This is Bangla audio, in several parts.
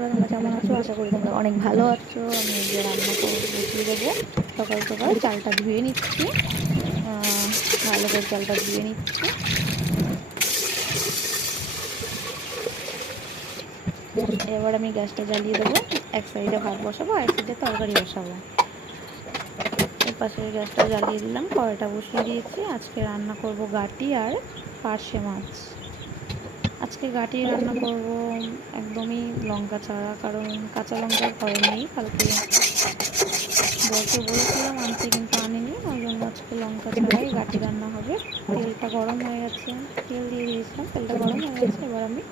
বন্ধুরা, তোমরা কেমন আছো? আশা করি তোমরা অনেক ভালো আছো। আমি এই যে রান্না বসিয়ে দেবো। সকাল সকাল চালটা ধুয়ে নিচ্ছি, ভালো করে চালটা ধুয়ে নিচ্ছি। এবার আমি গ্যাসটা জ্বালিয়ে দেবো। এক সাইডে ভাত বসাবো, এক সাইডে তরকারি বসাবো। এর পাশে গ্যাসটা জ্বালিয়ে দিলাম, কড়াইটা বসিয়ে দিয়েছি। আজকে রান্না করব গাটি আর পার্শে মাছ। আজকে গাটি রান্না করব একদমই লঙ্কা ছাড়া, কারণ কাঁচা লঙ্কা ঘরে নেই। কালকে বরকে বলেছিলাম আনতে, কিন্তু আনেনি। ওই জন্য আজকে লঙ্কা ছাড়াই গাটি রান্না হবে। তেলটা গরম হয়ে গেছে, তেল দিয়ে দিয়েছিলাম, তেলটা গরম হয়ে গেছে। এবার আমি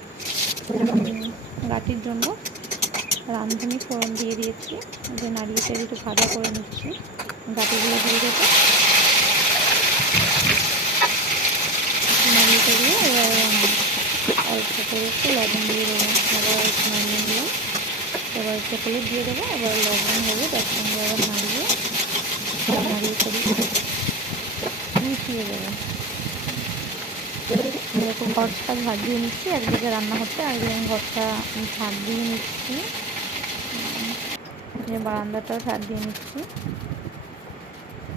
গাটির জন্য রাঁধুনি ফোড়ন দিয়ে দিয়েছি। যে নাড়িয়ে চাড়িয়ে একটু ভাজা করে নিচ্ছি। গাটিগুলো দিয়ে দেবো, নাড়িয়ে চাড়িয়ে এবার অল্প করে একটু লবণ দিয়ে দেবো। আবার একটু নাড়িয়ে দিলাম, এবার একটু হলুদ দিয়ে দেবো। এবার লবণ হলুদ একসঙ্গে এবার নাড়িয়ে চাড়িয়ে মিশিয়ে দেবো। দেখো, ঘরটা ঝাড় দিয়ে নিচ্ছি। একদিকে রান্না হচ্ছে, একদিকে আমি ঘরটা ঝাড় দিয়ে নিচ্ছি। যে বারান্দাটা ঝাড় দিয়ে নিচ্ছি,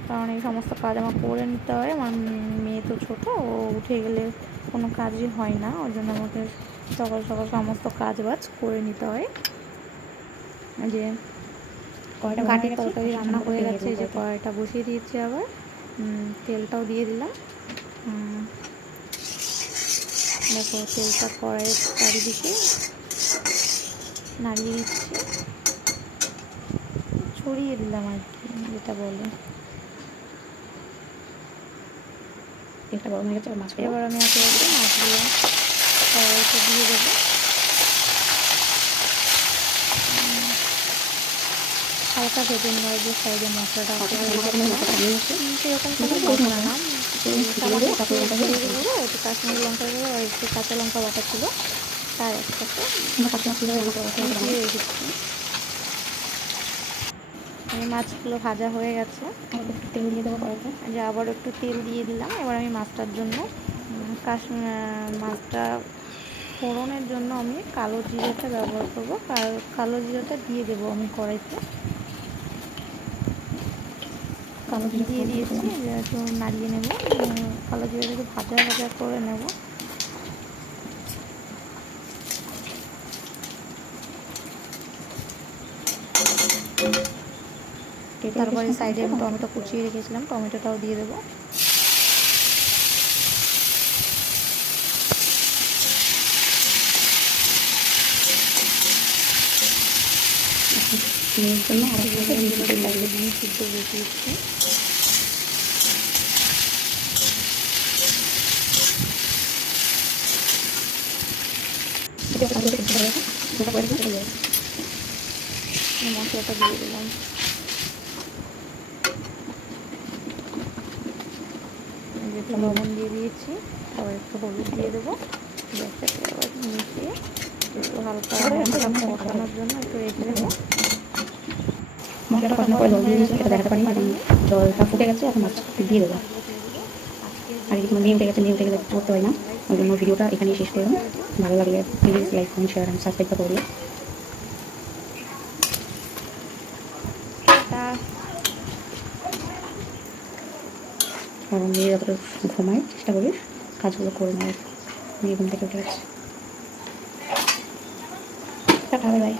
কারণ এই সমস্ত কাজ আমার করে নিতে হয়। আমার মেয়ে তো ছোটো, ও উঠে গেলে কোনো কাজই হয় না। ওই জন্য আমাকে সকাল সকাল সমস্ত কাজ বাজ করে নিতে হয়। যে গাটির তরকারি রান্না হয়ে গেছে, যে কড়াইটা বসিয়ে দিয়েছি। আবার তেলটাও দিয়ে দিলাম। দেখো, তেলটা কড়াইয়ের চারিদিকে নাড়িয়ে দিচ্ছি, ছড়িয়ে দিলাম আর কি, যেটা বলে। তেলটা গরম হয়ে গেছে, এবার আমি একে একে মাছগুলো কড়াইতে দিয়ে দেবো। হালকা ভেজে নেওয়ার যে সাইডে মশলাটা সেরকম কোনো মশলা না, একটু কাশ্মীরি লঙ্কা দেবো আর একটু কাঁচা লঙ্কা বাটা ছিল, তার একসাথে মিশিয়ে রেখেছি। এই মাছগুলো ভাজা হয়ে গেছে, তেল দিয়ে দেবো কড়াইতে। যে আবার একটু তেল দিয়ে দিলাম। এবার আমি মাছটার জন্য মাছটা ফোড়নের জন্য আমি কালো জিরেটা ব্যবহার করবো। কালো জিরেটা দিয়ে দেবো আমি কড়াইতে, কালো জিরে দিয়ে দিয়েছি। একটু নাড়িয়ে নেব, কালো জিরেটা একটু ভাজা ভাজা করে নেব। তারপরে সাইডে আমি টমেটো কুচিয়ে রেখেছিলাম, টমেটোটাও দিয়ে দেবো। সিদ্ধ বসিয়েছি। মশলাটা দিয়ে দিলাম, একটু লবণ দিয়ে দিয়েছি। আবার একটু হলুদ দিয়ে দেবো। গ্যাসটাকে আবার মিশিয়ে একটু হালকা কষানোর জন্য একটু রেখে দেবো। মশলাটা কষানোর পরে জল দিয়ে দিয়েছিলাম, সেটা দেখাতে পারিনি। এখন জলটা ফুটে গেছে, এখন মাছ দিয়ে দেবো। আর এদিকে আমার মেয়ে উঠে গেছে, মেয়ে উঠে গেলে করতে হয় না। ওই জন্য ভিডিওটা এখানেই শেষ করলাম। ভালো লাগলে please like, comment, share and subscribe করে দিও। কারণ মেয়ে যতটা ঘুমায়, চেষ্টা করিস কাজগুলো করে নেওয়ার। মেয়ে ঘুম থেকে উঠে গেছে। Tata, bye bye.